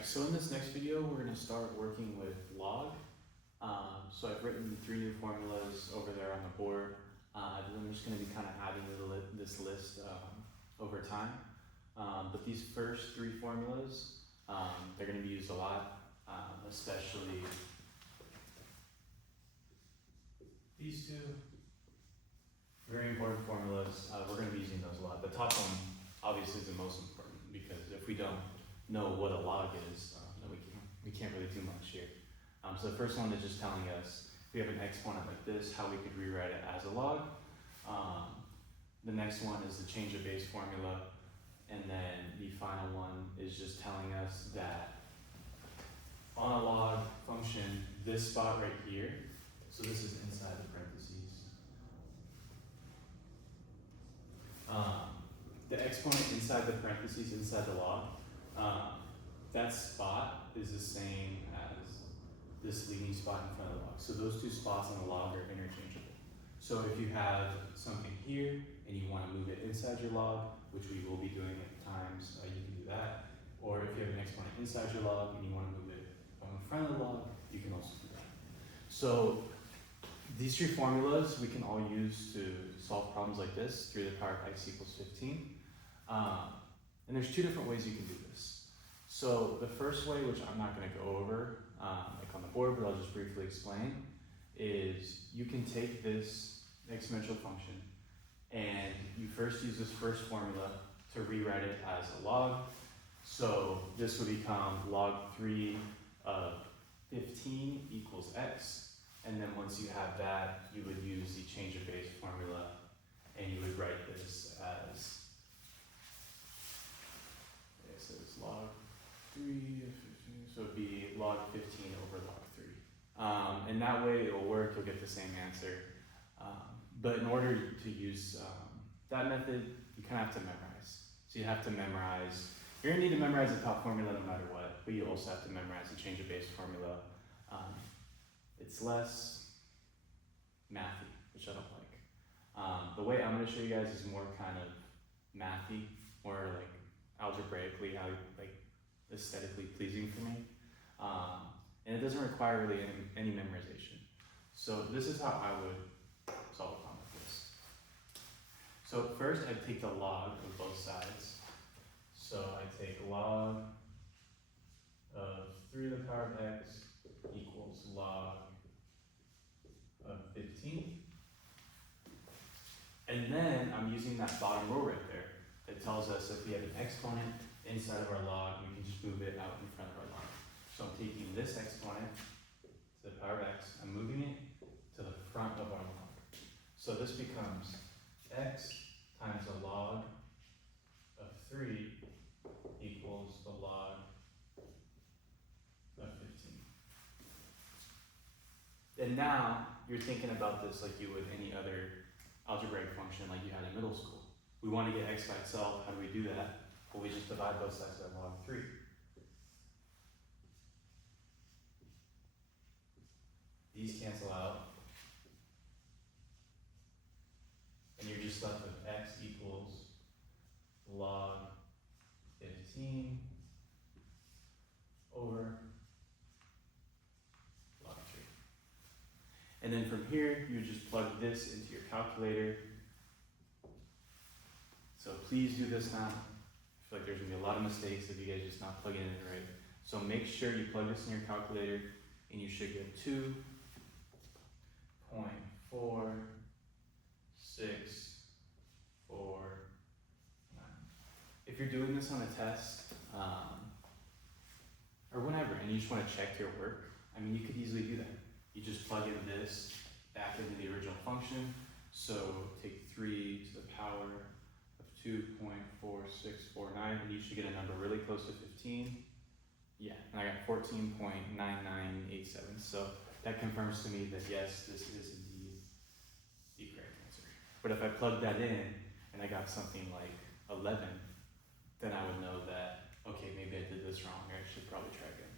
Alright, so in this next video, we're going to start working with log. So I've written 3 new formulas over there on the board. I'm just going to be kind of adding this list over time. But these first 3 formulas, they're going to be used a lot, especially these 2. Very important formulas. We're going to be using those a lot. The top one obviously is the most important because if we don't know what a log is, then we can't really do much here. So the first one is just telling us if we have an exponent like this, how we could rewrite it as a log. The next one is the change of base formula. And then the final one is just telling us that on a log function, this spot right here, so this is inside the parentheses. The exponent inside the parentheses, inside the log, that spot is the same as this leading spot in front of the log. So those 2 spots on the log are interchangeable. So if you have something here and you want to move it inside your log, which we will be doing at times, you can do that. Or if you have an exponent inside your log and you want to move it in front of the log, you can also do that. So these 3 formulas we can all use to solve problems like this, 3 to the power of x equals 15. And there's 2 different ways you can do this. So the first way, which I'm not going to go over like on the board, but I'll just briefly explain, is you can take this exponential function and you first use this first formula to rewrite it as a log. So this would become log 3 of 15 equals x. And then once you have that, you would use the change of base formula and you would write this as, so it's log 3 of 15, so it would be log 15 over log 3. And that way it'll work, you'll get the same answer. But in order to use that method, you kind of have to memorize. So you have to memorize, you're gonna need to memorize the top formula no matter what, but you also have to memorize the change of base formula. It's less mathy, which I don't like. The way I'm gonna show you guys is more kind of mathy, more like algebraically, like aesthetically pleasing for me. And it doesn't require really any memorization. So this is how I would solve a problem like this. So first I take the log of both sides. So I take log of 3 to the power of x equals log of 15. And then I'm using that bottom row right there. It tells us if we have an exponent inside of our log, we can just move it out in front of our log. So I'm taking this exponent to the power of x, I'm moving it to the front of our log. So this becomes x times the log of 3 equals the log of 15. And now you're thinking about this like you would any other algebraic function like you had in middle school. We want to get x by itself. How do we do that? Well, we just divide both sides by log 3. These cancel out. And you're just left with x equals log 15 over log 3. And then from here, you just plug this into your calculator. So please do this now. I feel like there's gonna be a lot of mistakes if you guys just not plugging it in right. So make sure you plug this in your calculator and you should get 2.4649. If you're doing this on a test, or whenever, and you just wanna check your work, I mean, you could easily do that. You just plug in this back into the original function. So take 3 to the power of 2.4649, and you should get a number really close to 15. Yeah, and I got 14.9987. So that confirms to me that yes, this is indeed the correct answer. But if I plug that in and I got something like 11, then I would know that, okay, maybe I did this wrong, or I should probably try again.